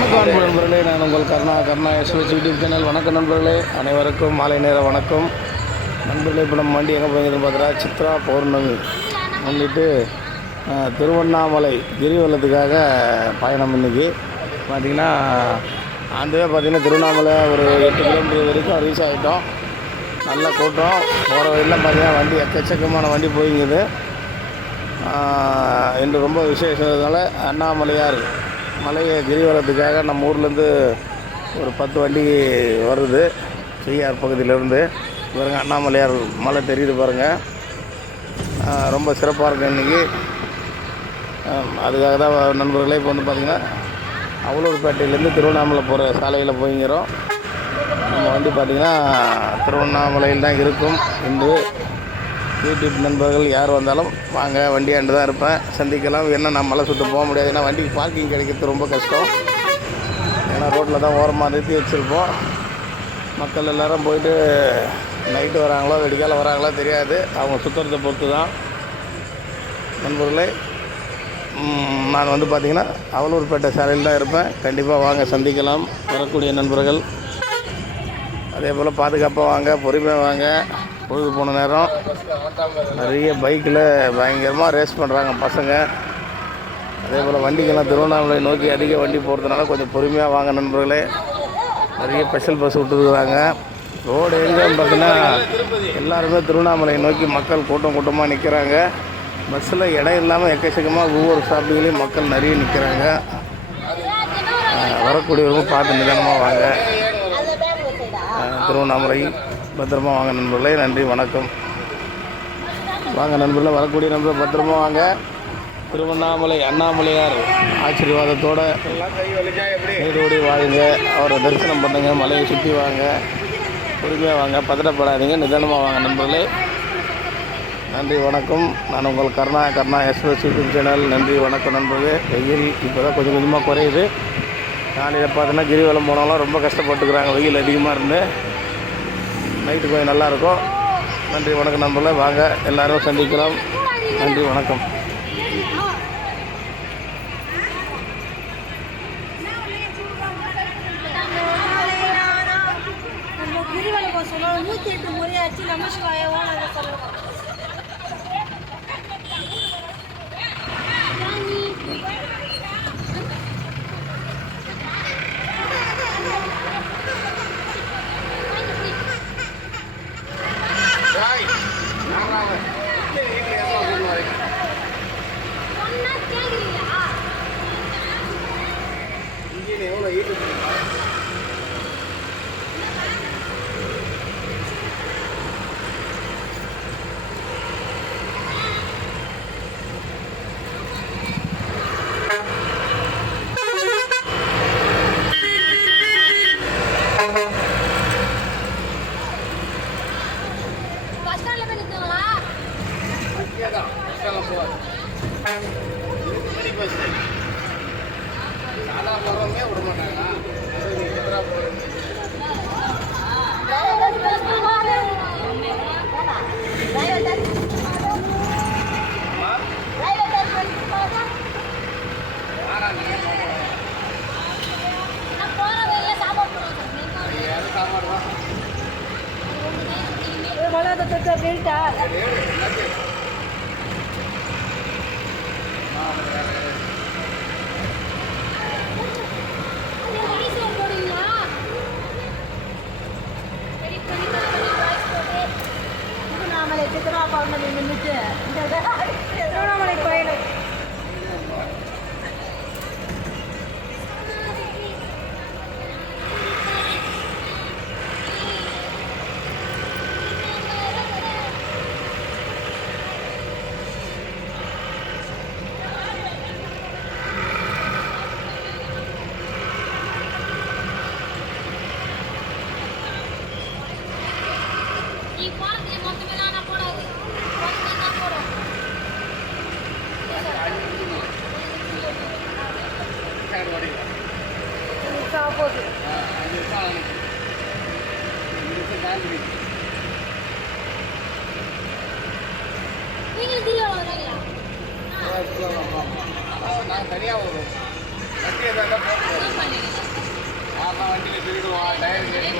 வணக்கம் அன்பு நண்பர்களே, நான் உங்கள் கர்ணா எஸ்எஸ் யூடியூப் சேனல். வணக்கம் நண்பர்களே, அனைவருக்கும் மாலை நேர வணக்கம் நண்பர்களே. இப்போ நம்ம வண்டி எங்கே போயிருந்தோம் பார்த்தா சித்ரா பௌர்ணமி முன்னிட்டு திருவண்ணாமலை கிரிவலத்துக்காக பயணம். இன்றைக்கி பார்த்திங்கன்னா ஆண்டுவே பார்த்திங்கன்னா திருவண்ணாமலை ஒரு 8 கிலோமீட்டர் வரைக்கும் ரீச் ஆகிட்டோம். நல்ல கூட்டம். போகிற வழியெல்லாம் பார்த்திங்கன்னா வண்டி எக்கச்சக்கமான வண்டி போய்ங்குது. இன்று ரொம்ப விசேஷத்தினால அண்ணாமலையார் மலையை கிரிவலத்துக்காக நம்ம ஊர்லேருந்து ஒரு 10 வண்டி வருது. செய்யார் பகுதியிலேருந்து பாருங்க, அண்ணாமலையார் மலை தெரியுது பாருங்கள். ரொம்ப சிறப்பாக இருக்குது இன்றைக்கி. அதுக்காக தான் நண்பர்களே இப்போ வந்து பார்த்திங்கன்னா அவலூர்பேட்டையிலேருந்து திருவண்ணாமலை போகிற சாலையில் போய்ங்கிறோம். நம்ம வண்டி பார்த்திங்கன்னா திருவண்ணாமலையில் தான் இருக்கும். இன்று யூடியூப் நண்பர்கள் யார் வந்தாலும் வாங்க, வண்டியாண்டு தான் இருப்பேன், சந்திக்கலாம். என்ன நான் மலை சுட்டு போக முடியாது, ஏன்னா வண்டிக்கு பார்க்கிங் கிடைக்கிறது ரொம்ப கஷ்டம். ஏன்னா ரோட்டில் தான் ஓரமாக நிறுத்தி வச்சுருப்போம். மக்கள் எல்லோரும் போயிட்டு நைட்டு வராங்களோ வெடிக்கால வராங்களோ தெரியாது, அவங்க சுற்றுறதை பொறுத்து தான். நண்பர்களே, நான் வந்து பார்த்திங்கன்னா அவலூர்பேட்டை சாலையில் தான் இருப்பேன். கண்டிப்பாக வாங்க, சந்திக்கலாம் வரக்கூடிய நண்பர்கள். அதே போல் பாதுகாப்பாக வாங்க, பொறுமையாக வாங்க. பொழுது போன நேரம் நிறைய பைக்கில் பயங்கரமாக ரேஸ் பண்ணுறாங்க பசங்க. அதே போல் வண்டிக்கெல்லாம் திருவண்ணாமலை நோக்கி அதிக வண்டி போகிறதுனால கொஞ்சம் பொறுமையாக வாங்க நண்பர்களே. நிறைய ஸ்பெஷல் பஸ் விட்டுருக்குறாங்க. ரோடு எங்கேன்னு பார்த்தீங்கன்னா எல்லாருமே திருவண்ணாமலை நோக்கி மக்கள் கூட்டமாக நிற்கிறாங்க. பஸ்ஸில் இடம் இல்லாமல் எக்கச்சக்கமாக ஒவ்வொரு ஸ்டாப்பிங்லேயும் மக்கள் நிறைய நிற்கிறாங்க. வரக்கூடியவங்க பார்த்து நிதானமாக வாங்க. திருவண்ணாமலை பத்திரமா வாங்க நண்பர்களே. நன்றி, வணக்கம். வாங்க நண்பர்களே, வரக்கூடிய நண்பர்கள் பத்திரமா வாங்க. திருவண்ணாமலை அண்ணாமலையார் ஆசீர்வாதத்தோடு நீரோடி வாழுங்க. அவரை தரிசனம் பண்ணுங்க, மலையை சுற்றி வாங்க, பொறுமையாக வாங்க, பதட்டப்படாதீங்க, நிதானமாக வாங்க நண்பர்களே. நன்றி, வணக்கம். நான் உங்கள் கர்ணா எஸ்எஸ் யூடியூப் சேனல். நன்றி, வணக்கம் நண்பர்களே. வெயில் இப்போ தான் கொஞ்சம் கொஞ்சமாக குறையுது. காலையில் பார்த்தோன்னா கிரிவலம் போனாலும் ரொம்ப கஷ்டப்பட்டுக்கிறாங்க, வெயில் அதிகமாக இருந்து. நைட்டு கொஞ்சம் நல்லாயிருக்கும். நன்றி, வணக்கம் நண்பர்களே. வாங்க, எல்லோரும் சந்திக்கலாம். நன்றி, வணக்கம். சித்ரா பௌர்ணமி முன்னிட்டு திருவண்ணாமலை பயணம். நான் தனியாக வரும். டயர் கேட்டு